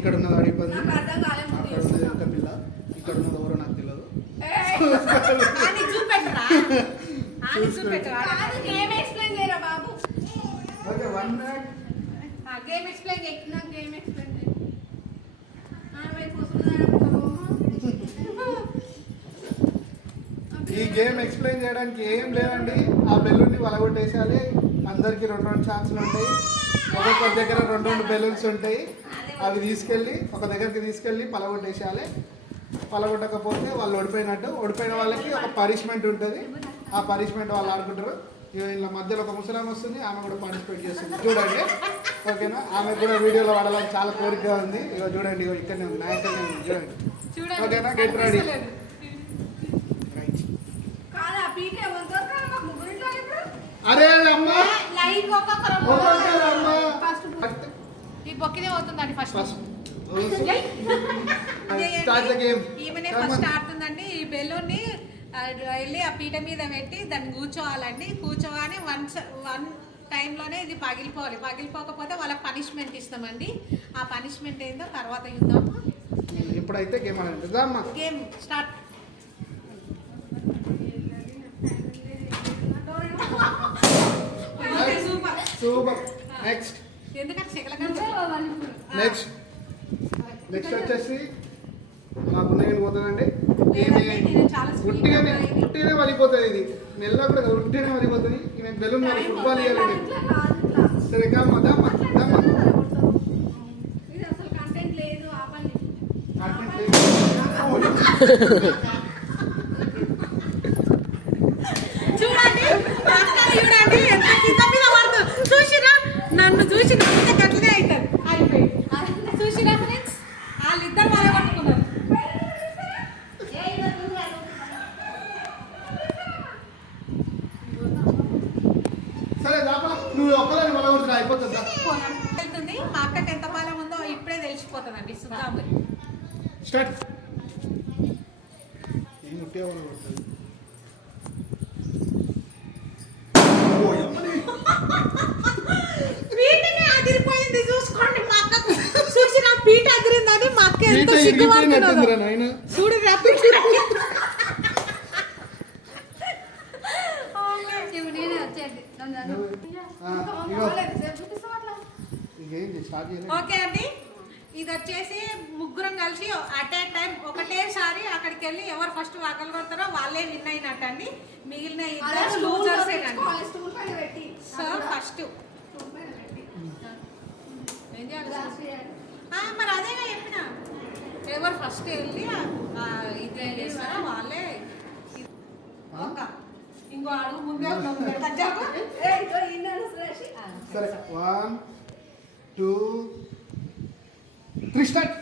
ఇక్కడ ఉన్నది అడిగిపోయింది, అక్కడ ఉన్నది ఇంకా పిల్ల, ఇక్కడ ఉన్నది ఎవరో నాకు తెలియదు. ఓకే 1 మినిట్ గేమ్ ఎక్స్ప్లెయిన్ చేయి. నాకు గేమ్ ఎక్స్ప్లెయిన్ చేయి. ఈ గేమ్ ఎక్స్ప్లెయిన్ చేయడానికి ఏం లేదండి. ఆ బెలూన్ని వలగొట్టేసాలి. అందరికి 2 ఛాన్సులు ఉంటాయి. ఒక్కొక్క దగ్గర 2 బెలూన్స్ ఉంటాయి. అవి తీసుకెళ్ళి ఒక దగ్గరికి తీసుకెళ్ళి పలగొట్టేసేయాలి. పలగొట్టకపోతే వాళ్ళు ఓడిపోయినట్టు. ఓడిపోయిన వాళ్ళకి ఒక పనిష్మెంట్ ఉంటుంది. ఆ పనిష్మెంట్ వాళ్ళు ఆడుకుంటారు. ఇలా మధ్యలో ఒక ముసలాం వస్తుంది, ఆమె కూడా పార్టిసిపేట్ చేస్తుంది. చూడండి, ఓకేనా? ఆమె కూడా వీడియోలో వాడాలని చాలా కోరికగా ఉంది. ఇక చూడండి, ఇక్కడనే ఉంది, నాయకులనే ఉంది. చూడండి, ఓకేనా? Get ready. అరే అమ్మా, ఈమెనే ఫస్ట్ ఆడుతుందండి. ఈ బెలూన్ని వెళ్ళి ఆ పీట మీద పెట్టి దాన్ని కూర్చోవాలండి. కూర్చోగానే వన్ టైంలోనే ఇది పగిలిపోవాలి. పగిలిపోకపోతే వాళ్ళకి పనిష్మెంట్ ఇస్తామండి. ఆ పనిష్మెంట్ ఏందో తర్వాత చూద్దాము. ఇప్పుడైతే game game start. Super. Next వచ్చేసి నాకు నేను పోతుందండి. ఉట్టిగానే వలిపోతుంది. ఇది మెల్ల కూడా ఉట్టిగానే వలిపోతుంది. నేను బెలూన్ ఫుట్బాల్ ఇవ్వాలి. సరే కమ్మా దమ్మా దమ్మా. నన్ను చూసి నమ్మితే గట్లనే అవుతుంది. అయిపోయి చూసిరా ఫ్రెండ్స్, వాళ్ళిద్దరు వాళ్ళ పట్టుకున్నారు. సరే నువ్వు ఒక్కదాన్ని వలగొడుతున్నా అయిపోతుందా? వెళ్తుంది. మా అక్కకి ఎంత బలం ఉందో ఇప్పుడే తెలిసిపోతుందండి. సుధాము స్టార్ట్. పీటనే అదిరిపోయింది. చూసుకోండి, మా అక్కకు చూసి నా పీట అదిరిందని మా అక్క ఎంతో సిగ్గుపడుతున్నారు. చూడు ఓకే అండి. ఇది వచ్చేసి ముగ్గురం కలిసి అట్ ఏ టైం ఒకటేసారి అక్కడికి వెళ్ళి ఎవరు ఫస్ట్ వాకలు కొడతారో వాళ్ళే విన్ అయినట్టు అండి. మిగిలిన ఇద్దరు లూజర్స్. సో ఫస్ట్ మరి అదేగా చెప్పిన, ఎవరు ఫస్ట్ వెళ్ళి ఇది చేస్తారో వాళ్ళే. ఇంకో అడుగు ముందే సరే 1 2 3 స్టార్ట్.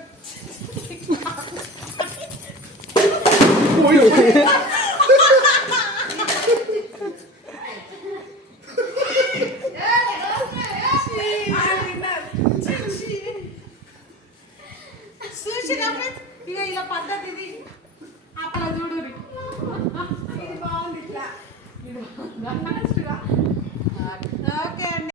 చూసినప్పుడు ఇక ఇలా పద్ధతి ఇది అక్కడ చూడు. ఇది బాగుంది. ఇట్లా ఓకే అండి.